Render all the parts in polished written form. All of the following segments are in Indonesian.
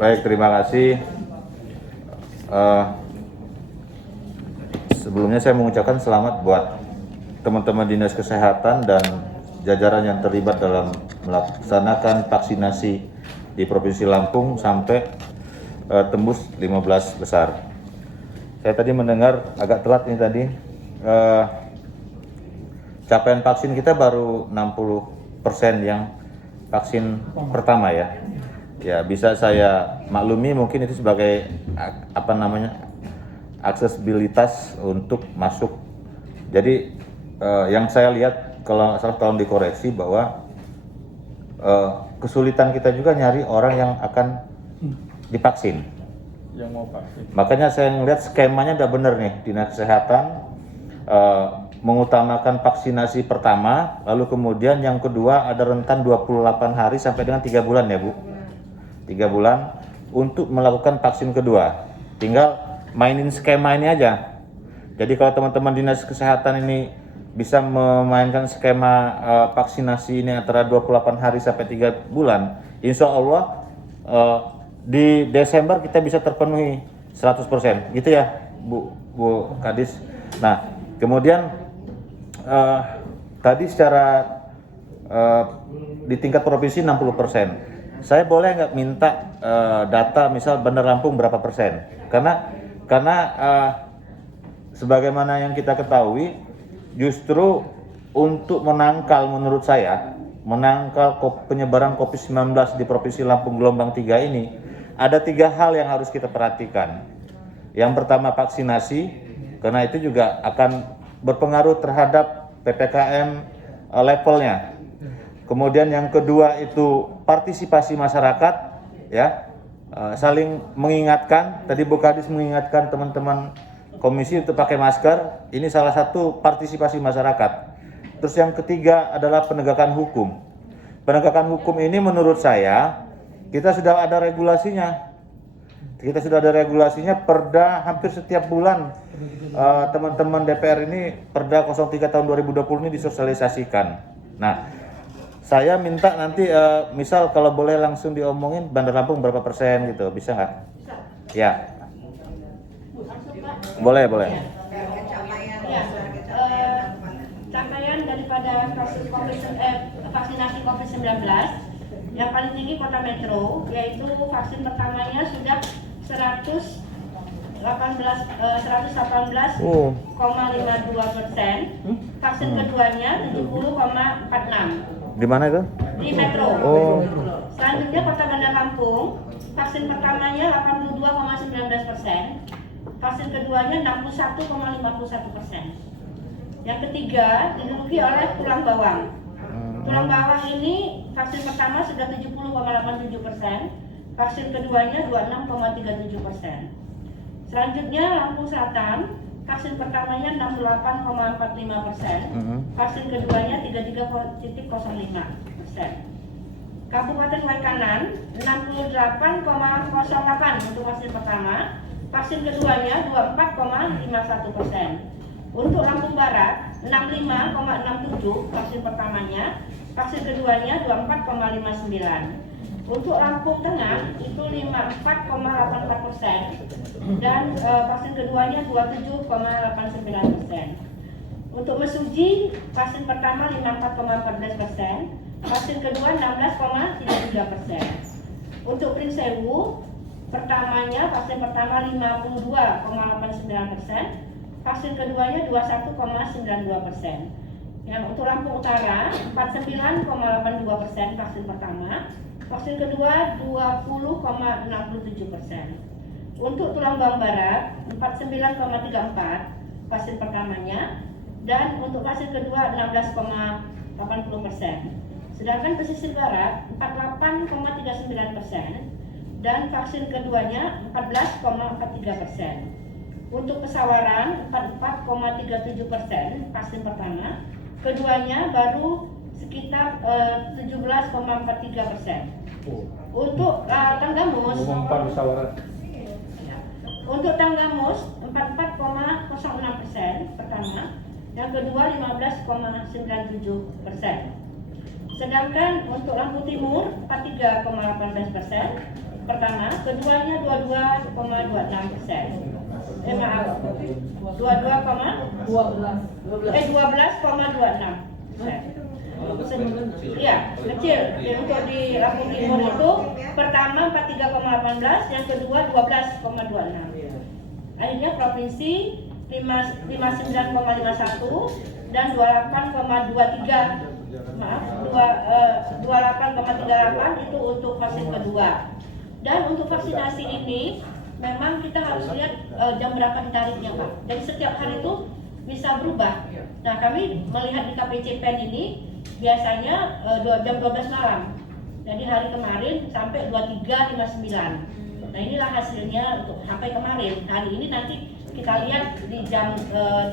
Baik, terima kasih. Sebelumnya saya mengucapkan selamat buat teman-teman Dinas Kesehatan dan jajaran yang terlibat dalam melaksanakan vaksinasi di Provinsi Lampung sampai tembus 15 besar. Saya tadi mendengar agak telat ini tadi, capaian vaksin kita baru 60% yang vaksin pertama ya. Ya, bisa saya maklumi mungkin itu sebagai aksesibilitas untuk masuk. Jadi yang saya lihat, kalau salah tolong dikoreksi, bahwa kesulitan kita juga nyari orang yang akan divaksin. Yang mau vaksin. Makanya saya melihat skemanya udah bener nih, Dinas Kesehatan mengutamakan vaksinasi pertama, lalu kemudian yang kedua ada rentan 28 hari sampai dengan 3 bulan ya Bu. 3 bulan untuk melakukan vaksin kedua. Tinggal mainin skema ini aja. Jadi kalau teman-teman Dinas Kesehatan ini bisa memainkan skema vaksinasi ini antara 28 hari sampai 3 bulan, insya Allah di Desember kita bisa terpenuhi 100%, gitu ya Bu Kadis. Nah, kemudian tadi secara di tingkat provinsi 60%. Saya boleh nggak minta data misal Bandar Lampung berapa persen? Karena sebagaimana yang kita ketahui, justru untuk menurut saya menangkal penyebaran COVID-19 di Provinsi Lampung gelombang 3 ini, ada 3 hal yang harus kita perhatikan. Yang pertama vaksinasi, karena itu juga akan berpengaruh terhadap PPKM levelnya. Kemudian yang kedua itu partisipasi masyarakat, ya, saling mengingatkan. Tadi Bu Kadis mengingatkan teman-teman komisi untuk pakai masker. Ini salah satu partisipasi masyarakat. Terus yang ketiga adalah penegakan hukum. Penegakan hukum ini menurut saya kita sudah ada regulasinya. Perda hampir setiap bulan teman-teman DPR ini Perda 03 tahun 2020 ini disosialisasikan. Nah, saya minta nanti misal kalau boleh langsung diomongin Bandar Lampung berapa persen gitu, bisa nggak? Ya. Boleh. Capaian daripada vaksinasi COVID-19 yang paling tinggi Kota Metro, yaitu vaksin pertamanya sudah 118,52%, vaksin keduanya 70,46%. Di mana itu? Di Metro. Oh. Selanjutnya Kota Bandar Lampung, vaksin pertamanya 82,19%, vaksin keduanya 61,51%. Yang ketiga diduduki oleh Tulang Bawang. Tulang Bawang ini vaksin pertama sudah 70,87%, vaksin keduanya 26,37%. Selanjutnya Lampung Selatan, vaksin pertamanya 68,45%, vaksin keduanya 33,05%. Kabupaten Waikanan 68,08 untuk vaksin pertama, vaksin keduanya 24,51%. Untuk Lampung Barat 65,67 vaksin pertamanya, vaksin keduanya 24,59. Untuk Lampung Tengah itu 54,84% dan vaksin keduanya 27,89%. Untuk Mesuji, vaksin pertama 54,14%, vaksin kedua 16,33%. Untuk Prinsewu, vaksin pertama 52,89%, vaksin keduanya 21,92%. Yang untuk Lampung Utara 49,82% vaksin pertama, vaksin kedua 20,67%. Untuk Tulang Bawang Barat 49,34 vaksin pertamanya, dan untuk vaksin kedua 16,80%. Sedangkan Pesisir Barat 48,39% dan vaksin keduanya 14,43%. Untuk Pesawaran 44,37% vaksin pertama, keduanya baru sekitar 17,43%. Untuk Tanggamus, untuk Tanggamus 44,06% pertama, yang kedua 15,97%. Sedangkan untuk Lampung Timur 43,18%, pertama, keduanya 22,26%. Maaf, 12,26%. Iya, kecil. Untuk di Lampung Timur itu pertama 43,18, yang kedua 12,26. Akhirnya provinsi 59,51 dan 28,23. Maaf, 28,38 itu untuk vaksin kedua. Dan untuk vaksinasi ini memang kita harus lihat jam berapa ditariknya, Pak. Jadi setiap hari itu bisa berubah. Nah, kami melihat di KPCPEN ini biasanya jam 12 malam. Jadi hari kemarin sampai 23.59. Nah, inilah hasilnya untuk sampai kemarin. Hari ini nanti kita lihat di jam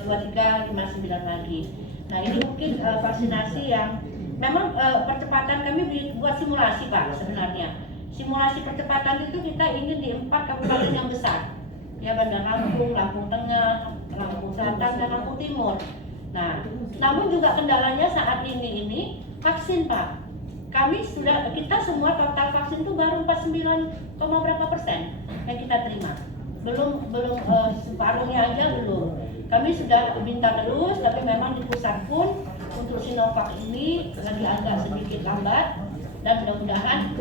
23.59 lagi. Nah, ini mungkin vaksinasi yang memang percepatan kami buat simulasi, Pak, sebenarnya. Simulasi percepatan itu kita ingin di 4 kabupaten yang besar. Ya, Bandar Lampung, Lampung Tengah, Lampung Selatan, dan Lampung Timur. Nah, namun juga kendalanya saat ini vaksin, Pak. Kita semua total vaksin itu baru 49, berapa persen yang kita terima. Belum separuhnya aja belum. Kami sudah minta terus, tapi memang di pusat pun untuk Sinovac ini lagi agak sedikit lambat, dan mudah-mudahan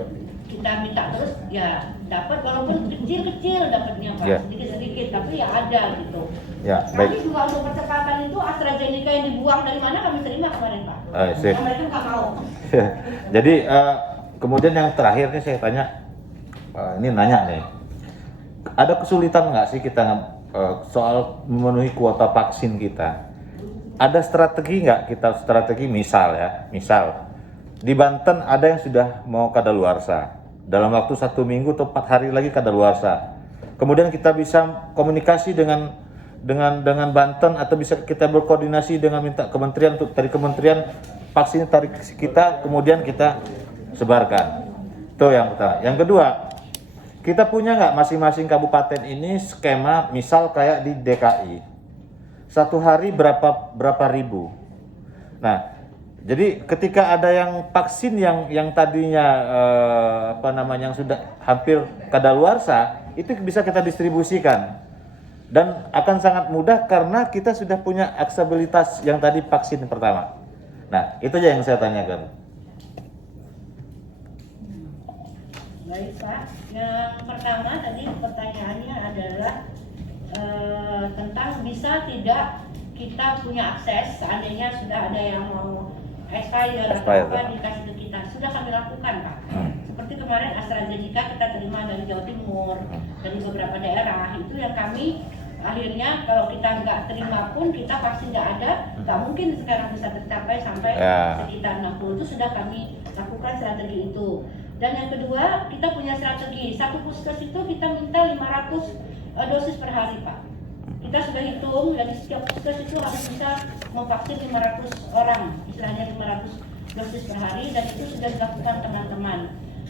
kita minta terus ya dapat, walaupun kecil-kecil dapatnya, Pak, sedikit-sedikit, tapi ya ada gitu. Ya, kami juga untuk percepatan itu AstraZeneca yang dibuang dari mana kami terima kemarin, Pak. Mereka nggak mau. Jadi kemudian yang terakhir nih saya tanya, ini nanya nih, ada kesulitan nggak sih kita soal memenuhi kuota vaksin kita? Ada strategi nggak kita misal di Banten ada yang sudah mau kadaluarsa dalam waktu 1 minggu atau 4 hari lagi kadaluarsa. Kemudian kita bisa komunikasi dengan Banten, atau bisa kita berkoordinasi dengan minta kementerian untuk dari kementerian vaksin tarik kita, kemudian kita sebarkan. Itu yang pertama. Yang kedua, kita punya nggak masing-masing kabupaten ini skema misal kayak di DKI 1 hari berapa ribu. Nah, jadi ketika ada yang vaksin yang tadinya yang sudah hampir kadaluarsa, itu bisa kita distribusikan dan akan sangat mudah karena kita sudah punya aksesibilitas yang tadi vaksin pertama. Nah, itu aja yang saya tanyakan. Baik, Pak. Yang pertama tadi pertanyaannya adalah tentang bisa tidak kita punya akses seandainya sudah ada yang mau expired atau apa dikasih ke kita. Sudah kami lakukan, Pak. Seperti kemarin AstraZeneca kita terima dari Jawa Timur, dari beberapa daerah. Itu yang kami akhirnya kalau kita nggak terima pun, kita vaksin nggak ada, nggak mungkin sekarang bisa tercapai sampai sekitar 60. Itu sudah kami lakukan strategi itu. Dan yang kedua, kita punya strategi. Satu puskes itu kita minta 500 dosis per hari, Pak. Kita sudah hitung, dari setiap puskes itu harus bisa memvaksin 500 orang, istilahnya 500 dosis per hari, dan itu sudah dilakukan teman-teman.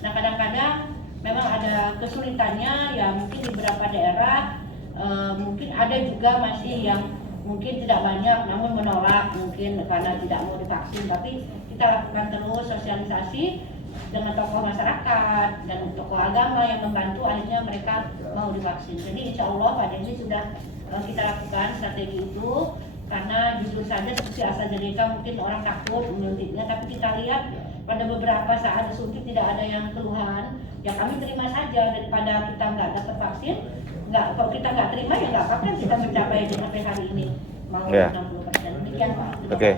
Nah, kadang-kadang memang ada kesulitannya, ya mungkin di beberapa daerah, mungkin ada juga masih yang mungkin tidak banyak, namun menolak mungkin karena tidak mau divaksin. Tapi kita lakukan terus sosialisasi dengan tokoh masyarakat dan tokoh agama yang membantu, akhirnya mereka mau divaksin. Jadi insya Allah pada ini sudah kita lakukan strategi itu, karena jujur saja seperti AstraZeneca mungkin orang takut menyuntiknya, tapi kita lihat pada beberapa saat disuntik tidak ada yang keluhan, ya kami terima saja daripada kita nggak dapat vaksin. Kalau kita nggak terima ya nggak apa-apa, kita mencapai sampai hari ini mau 60%. Demikian, Pak. Oke.